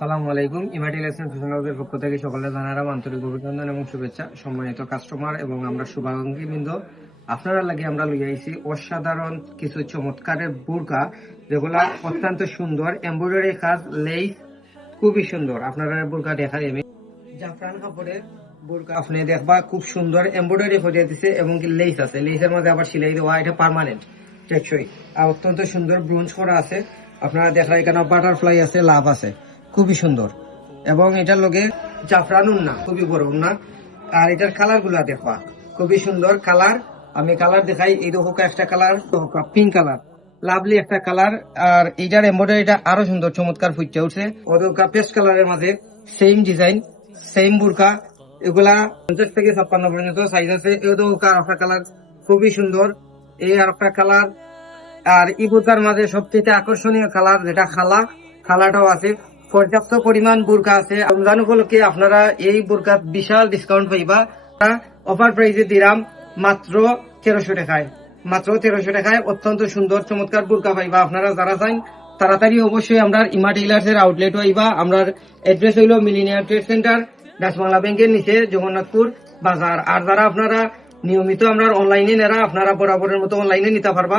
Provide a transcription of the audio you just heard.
সালামু আলাইকুম। ইমার্টি lesson fashion হাউসের পক্ষ থেকে সকলে জানালাম আন্তরিক অভিনন্দন এবং শুভেচ্ছা। সম্মানিত কাস্টমার এবং আমরা শুভাকাঙ্ক্ষী বৃন্দ, আপনারা লাগে আমরা লই আইছি অসাধারণ কিছু চমৎকারের বুরকা, যেগুলা অত্যন্ত সুন্দর, এমব্রয়ডারি কাজ, লেস খুবই সুন্দর। আপনারা বুরকা দেখাই আমি জাফরান কাপড়ের বুরকা আপনি দেখবা, খুব সুন্দর এমব্রয়ডারি ফুটিয়ে দিছে এবং কি লেস আছে, লেসের মধ্যে আবার সেলাই দেওয়া, এটা পার্মানেন্ট টেকসই আর অত্যন্ত সুন্দর ব্রোঞ্জ করা আছে। আপনারা দেখলা এখানে বাটারফ্লাই আছে, লাভ আছে, খুবই সুন্দর। এবং এটার লগে জাফরান উন্না, খুবই বড় উন্না। আর এটার কালার গুলা দেখবা খুবই সুন্দর কালার। আমি কালার দেখাই, এই হোক একটা কালার, পিঙ্ক কালার, লাভলি একটা কালার। আর এটার এমব্রয়ডারিটা আরো সুন্দর, চমৎকার ফুটে উঠছে। ওদোকা পেস্ট কালারের মাঝে সেম ডিজাইন, সেম বুরকা। এগুলা 50 থেকে 56 পর্যন্ত সাইজ আছে। ওদোকা একটা কালার খুবই সুন্দর, এই আর একটা কালার। আর এই বুরকার মাঝে সবচেয়ে আকর্ষণীয় কালার যেটা খালাটাও আছে। পর্যাপ্ত পরিমাণ বুরকা আছে। রমজান উপলক্ষে আপনারা এই বুরকা বিশাল ডিসকাউন্ট পাইবা। অফার প্রাইসে দিলাম মাত্র 1300 টাকায়, মাত্র 1300 টাকায় অত্যন্ত সুন্দর চমৎকার বুরকা পাইবা। আপনারা যারা চান তাড়াতাড়ি অবশ্যই আমরা ইমা টেইলার্সের আউটলেট হইবা। আমরা অ্যাড্রেস হইল millionaire trade centre, Dutch Bangla ব্যাংকের নিচে, জগন্নাথপুর বাজার। আর যারা আপনারা নিয়মিত আমরা অনলাইনে নেরা, আপনারা বরাবরের মতো অনলাইনে নিতে পারবা।